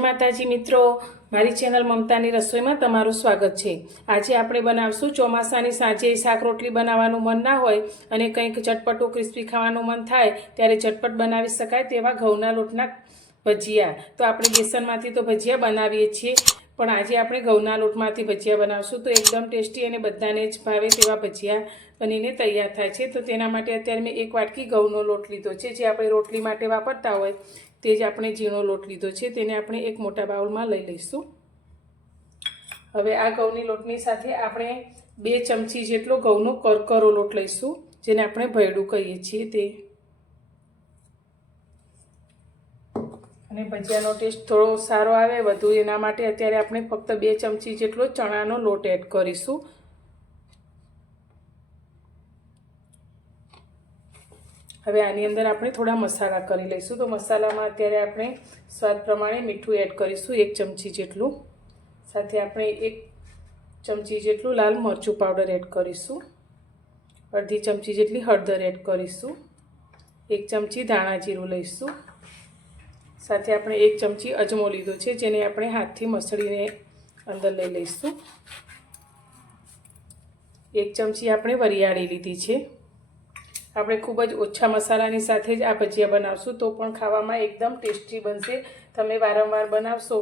માતાજી મિત્રો, મારી ચેનલ મમતાની રસોઈમાં તમારું સ્વાગત છે. આજે આપણે બનાવશું ચોમાસાની સાંજે શાક રોટલી બનાવવાનું મન ના હોય અને કંઈક ચટપટું ક્રિસ્પી ખાવાનું મન થાય, ત્યારે ચટપટ બનાવી શકાય તેવા ઘઉંના લોટના ભજીયા. તો આપણે બેસનમાંથી તો ભજીયા બનાવીએ છીએ, પણ આજે આપણે ઘઉંના લોટમાંથી ભજીયા બનાવશું. તો એકદમ ટેસ્ટી અને બધાને જ ભાવે તેવા ભજીયા બનીને તૈયાર થાય છે. તો તેના માટે અત્યારે મેં એક વાટકી ઘઉંનો લોટ લીધો છે, જે આપણે રોટલી માટે વાપરતા હોય. તે જ આપણે ઝીણો લોટ લીધો છે, તેને આપણે એક મોટા બાઉલમાં લઈ લઈશું. હવે આ ઘઉંની લોટની સાથે આપણે બે ચમચી જેટલો ઘઉંનો કરકરો લોટ લઈશું, જેને આપણે ભયડું કહીએ છીએ તે. અને ભજીયાનો ટેસ્ટ થોડો સારો આવે, વધુ એના માટે અત્યારે આપણે ફક્ત બે ચમચી જેટલો ચણાનો લોટ એડ કરીશું. હવે આની અંદર આપણે થોડા મસાલા કરી લઈશું. તો મસાલામાં અત્યારે આપણે સ્વાદ પ્રમાણે મીઠું એડ કરીશું, એક ચમચી જેટલું. સાથે આપણે એક ચમચી જેટલું લાલ મરચું પાવડર એડ કરીશું. અડધી ચમચી જેટલી હળદર એડ કરીશું. એક ચમચી ધાણા જીરું લઈશું. સાથે આપણે એક ચમચી અજમો લીધો છે, જેને આપણે હાથથી મસળીને અંદર લઈ લઈશું. એક ચમચી આપણે વરિયાળી લીધી છે. આપણે ખૂબ જ ઓછા મસાલાની સાથે જ આ ભજીયા બનાવશું, તો પણ ખાવામાં એકદમ ટેસ્ટી બનશે. તમે વારંવાર બનાવશો,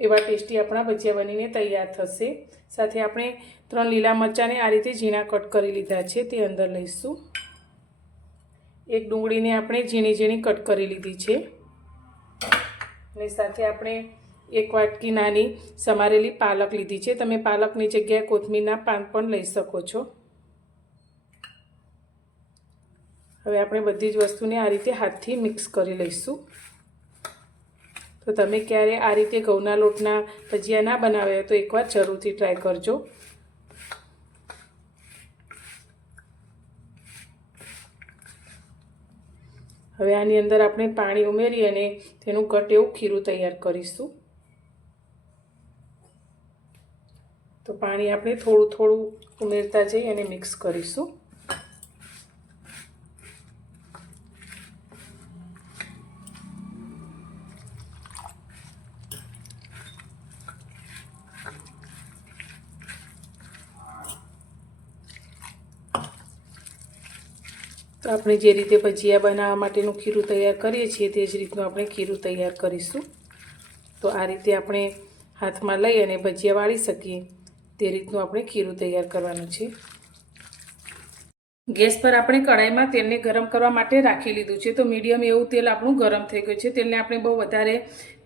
એવા ટેસ્ટી આપણા ભજીયા બનીને તૈયાર થશે. સાથે આપણે ત્રણ લીલા મરચાંને આ રીતે ઝીણા કટ કરી લીધા છે, તે અંદર લઈશું. એક ડુંગળીને આપણે ઝીણી ઝીણી કટ કરી લીધી છે. અને સાથે આપણે એક વાટકી નાની સમારેલી પાલક લીધી છે. તમે પાલકની જગ્યાએ કોથમીરના પાન પણ લઈ શકો છો. હવે આપણે બધી જ વસ્તુને આ રીતે હાથથી મિક્સ કરી લઈશું. તો તમે ક્યારે આ રીતે ઘઉંના લોટના ભજીયા ના બનાવ્યા હોય તો એકવાર જરૂરથી ટ્રાય કરજો. હવે આની અંદર આપણે પાણી ઉમેરી અને તેનું કટ એવું ખીરું તૈયાર કરીશું. તો પાણી આપણે થોડું થોડું ઉમેરતા જઈ અને મિક્સ કરીશું. તો આપણે જે રીતે ભજીયા બનાવવા માટેનું ખીરું તૈયાર કરીએ છીએ તે જ રીતનું આપણે ખીરું તૈયાર કરીશું. તો આ રીતે આપણે હાથમાં લઈ અને ભજીયા વાળી શકીએ તે રીતનું આપણે ખીરું તૈયાર કરવાનું છે. ગેસ પર આપણે કઢાઈમાં તેલને ગરમ કરવા માટે રાખી લીધું છે. તો મીડિયમ એવું તેલ આપણું ગરમ થઈ ગયું છે. તેલને આપણે બહુ વધારે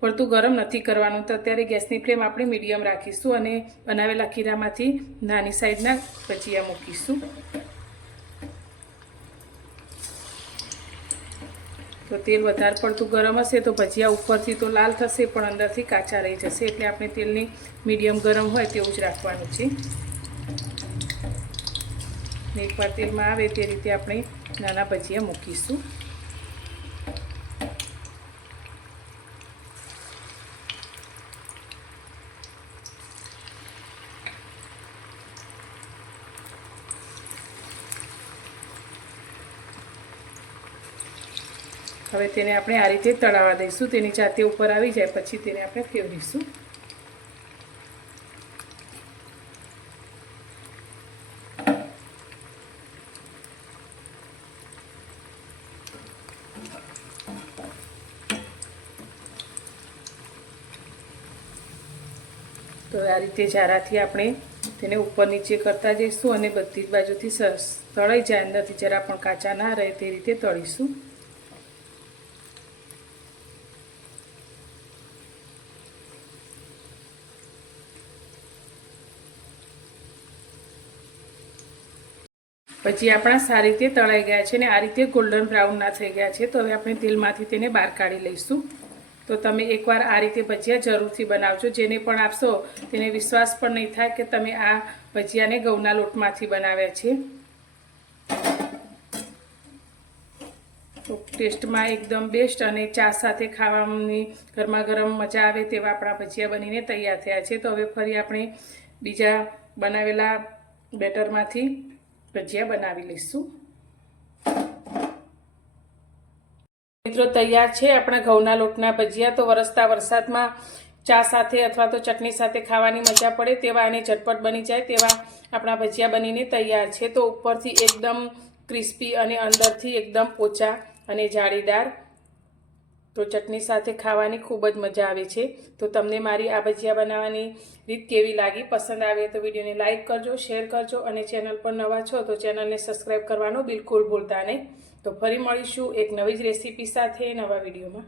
પડતું ગરમ નથી કરવાનું. તો અત્યારે ગેસની ફ્લેમ આપણે મીડિયમ રાખીશું અને બનાવેલા ખીરામાંથી નાની સાઈઝના ભજીયા મૂકીશું. તો તેલ વધારે પડતું ગરમ હશે તો ભજીયા ઉપરથી તો લાલ થશે, પણ અંદરથી કાચા રહી જશે. એટલે આપણે તેલની મીડિયમ ગરમ હોય તેવું જ રાખવાનું છે. એકવાર તેલમાં આવે તે રીતે આપણે નાના ભજીયા મૂકીશું. હવે તેને આપણે આ રીતે તળાવવા દઈશું. તેની જાતે ઉપર આવી જાય, પછી તેને આપણે ફેવરીશું તો આ રીતે જારાથી આપણે તેને ઉપર નીચે કરતા જઈશું અને બધી જ બાજુથી સરસ તળાઈ જાય, અંદરથી જરા પણ કાચા ના રહે તે રીતે તળીશું. પછી આપણા સારી રીતે તળાઈ ગયા છે અને આ રીતે ગોલ્ડન બ્રાઉન થઈ ગયા છે, તો હવે આપણે તેલમાંથી તેને બહાર કાઢી લઈશું. તો તમે એકવાર આ રીતે ભજીયા જરૂરથી બનાવજો, જેને પણ આપશો તેને વિશ્વાસ પણ નહીં થાય કે તમે આ ભજીયાને ઘઉંના લોટમાંથી બનાવ્યા છે. તો ટેસ્ટમાં એકદમ બેસ્ટ અને ચા સાથે ખાવાની ગરમા ગરમ મજા આવે તેવા આપણા ભજીયા બનીને તૈયાર થયા છે. તો હવે ફરી આપણે બીજા બનાવેલા બેટરમાંથી ભજીયા બનાવી લઈશું. મિત્રો, તૈયાર છે આપણા ઘઉંના લોટના ભજીયા. તો વરસતા વરસાદમાં ચા સાથે અથવા તો ચટણી સાથે ખાવાની મજા પડે તેવા અને ઝટપટ બની જાય તેવા આપણા ભજીયા બનીને તૈયાર છે. તો ઉપરથી એકદમ ક્રિસ્પી અને અંદરથી એકદમ પોચા અને જાળીદાર તો ચટણી સાથે ખાવાની ખૂબ જ મજા આવે છે. તો તમને મારી આ ભજીયા બનાવવાની રીત કેવી લાગી, પસંદ આવે તો વિડીયોને લાઇક કરજો, શેર કરજો અને ચેનલ પર નવા છો તો ચેનલને સબસ્ક્રાઈબ કરવાનું બિલકુલ ભૂલતા નહીં. તો ફરી મળીશું એક નવી જ રેસીપી સાથે નવા વિડીયોમાં.